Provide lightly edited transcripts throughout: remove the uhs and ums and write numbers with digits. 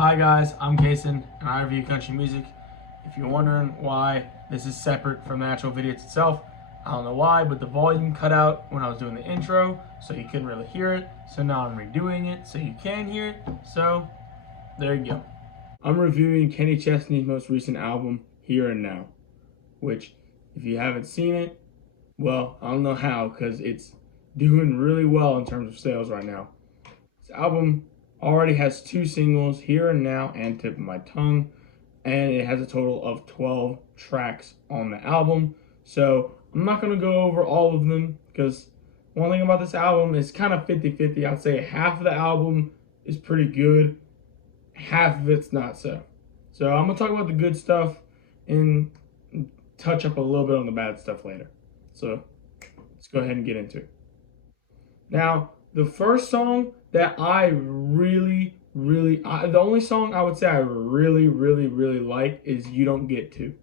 Hi guys, I'm Kason and I review country music. If you're wondering why this is separate from the actual video itself, I don't know why, but the volume cut out when I was doing the intro, so you couldn't really hear it. So now I'm redoing it so you can hear it. So there you go. I'm reviewing Kenny Chesney's most recent album, Here and Now, which if you haven't seen it, well, I don't know how, because it's doing really well in terms of sales right now. This album already has 2 singles, Here and Now and Tip of My Tongue, and it has a total of 12 tracks on the album. So I'm not going to go over all of them, because one thing about this album is kind of 50-50. I'd say half of the album is pretty good, half of it's not so. So I'm going to talk about the good stuff and touch up a little bit on the bad stuff later. So let's go ahead and get into it. Now, the first song that the only song I would say I really like is You Don't Get To.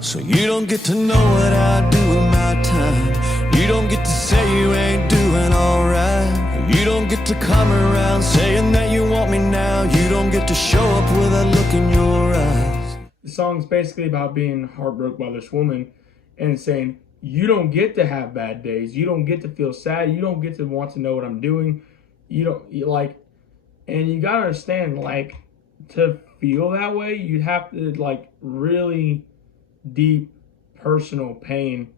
So you don't get to know what I do with my time. You don't get to say you ain't doing alright. You don't get to come around saying that you want me now. You don't get to show up with a look in your eyes. The song's basically about being heartbroken by this woman and saying, you don't get to have bad days. You don't get to feel sad. You don't get to want to know what I'm doing. And you gotta understand, to feel that way, you'd have to, really deep personal pain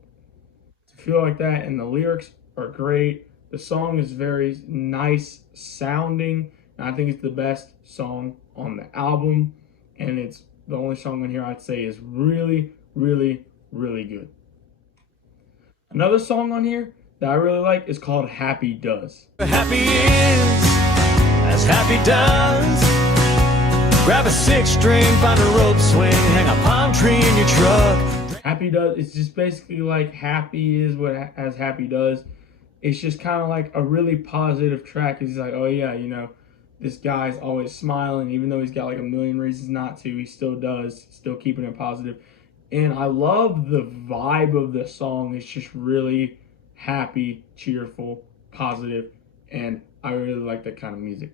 to feel like that. And the lyrics are great. The song is very nice sounding. And I think it's the best song on the album. And it's the only song on here I'd say is really good. Another song on here that I really like is called Happy Does. Happy is as happy does. Grab a 6-string, find a rope swing, hang a palm tree in your truck. Happy Does, it's just basically like happy is what as happy does. It's just kind of like a really positive track. It's like, oh yeah, this guy's always smiling, even though he's got like a million reasons not to, he still does, still keeping it positive. And I love the vibe of the song. It's just really happy, cheerful, positive, and I really like that kind of music.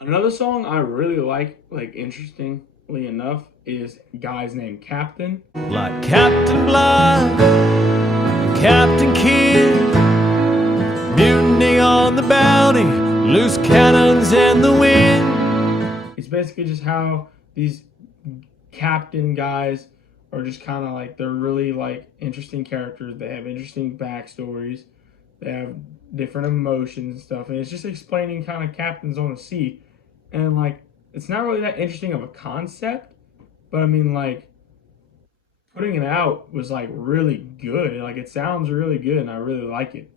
Another song I really like interestingly enough, is a guy's named Captain. Like Captain Blood, Captain Kidd, mutiny on the Bounty, loose cannons in the wind. It's basically just how these captain guys are just kind of they're really interesting characters. They have interesting backstories. They have different emotions and stuff. And it's just explaining kind of captains on the sea. And it's not really that interesting of a concept, but I mean putting it out was really good. It sounds really good and I really like it.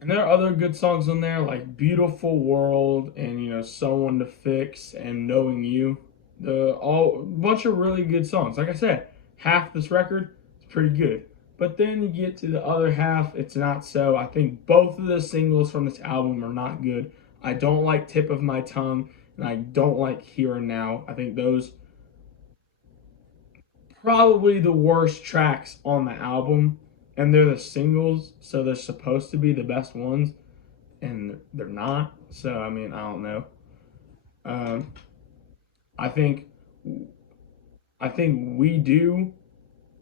And there are other good songs on there like Beautiful World and Someone to Fix and Knowing You. A bunch of really good songs. Like I said, half this record is pretty good, but then you get to the other half, it's not so. I think both of the singles from this album are not good. I don't like Tip of My Tongue, and I don't like Here and Now. I think those probably the worst tracks on the album, and they're the singles, so they're supposed to be the best ones, and they're not. So I mean, I don't know. I think We Do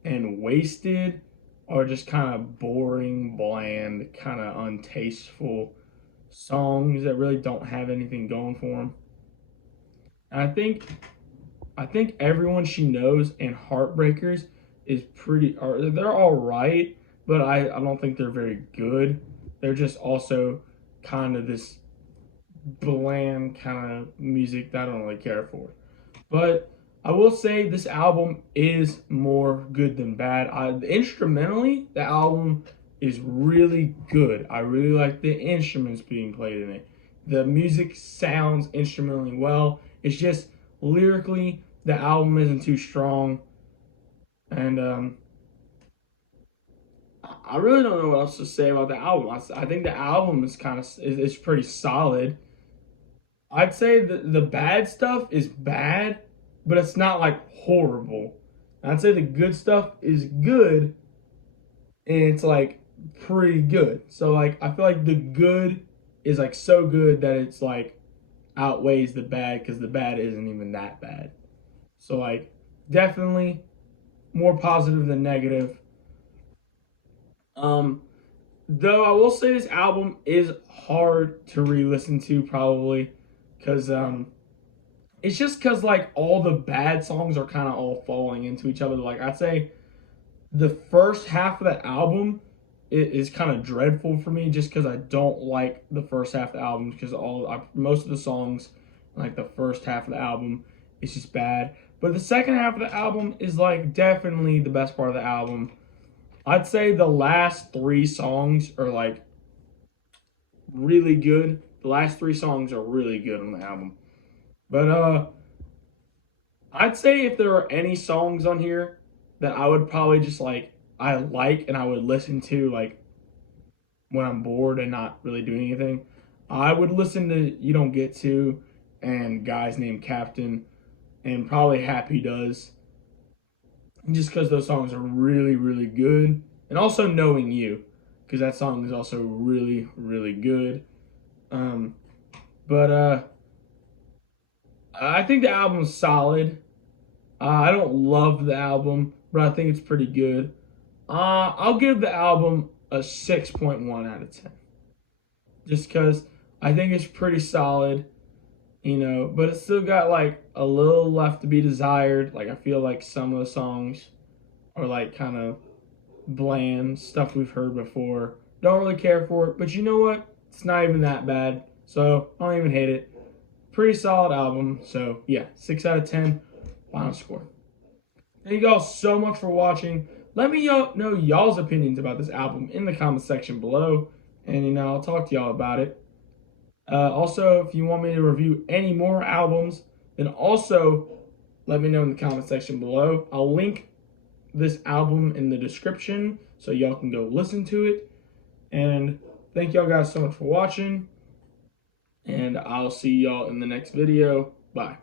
and Wasted are just kind of boring, bland, kind of untasteful songs that really don't have anything going for them. And I think Everyone She Knows and Heartbreakers is they're all right, but I don't think they're very good. They're just also kind of this bland kind of music that I don't really care for. But I will say this album is more good than bad. Instrumentally, the album is really good. I really like the instruments being played in it. The music sounds instrumentally well. It's just lyrically, the album isn't too strong. And I really don't know what else to say about the album. I think the album is pretty solid. I'd say the bad stuff is bad, but it's not horrible. I'd say the good stuff is good, and it's pretty good. So I feel like the good is so good that it's outweighs the bad because the bad isn't even that bad. So like definitely more positive than negative. Though I will say this album is hard to re-listen to probably because it's just because like all the bad songs are kind of all falling into each other. Like I'd say the first half of the album is kind of dreadful for me just because I don't like the first half of the album because most of the songs like the first half of the album is just bad. But the second half of the album is like definitely the best part of the album. I'd say the last 3 songs are like really good. The last 3 songs are really good on the album. But I'd say if there are any songs on here that I would probably just like and I would listen to like when I'm bored and not really doing anything, I would listen to You Don't Get To and Guys Named Captain and probably Happy Does. Just because those songs are really, really good. And also Knowing You, because that song is also really, really good. But I think the album's solid. I don't love the album, but I think it's pretty good. I'll give the album a 6.1 out of 10. Just because I think it's pretty solid, but it's still got like a little left to be desired. Like I feel like some of the songs are like kind of bland, stuff we've heard before. Don't really care for it, but you know what? It's not even that bad, so I don't even hate it. Pretty solid album, so yeah, 6 out of 10, final score. Thank you all so much for watching. Let me know y'all's opinions about this album in the comment section below, and I'll talk to y'all about it. Also, if you want me to review any more albums, then also let me know in the comment section below. I'll link this album in the description so y'all can go listen to it. And thank y'all guys so much for watching, and I'll see y'all in the next video. Bye.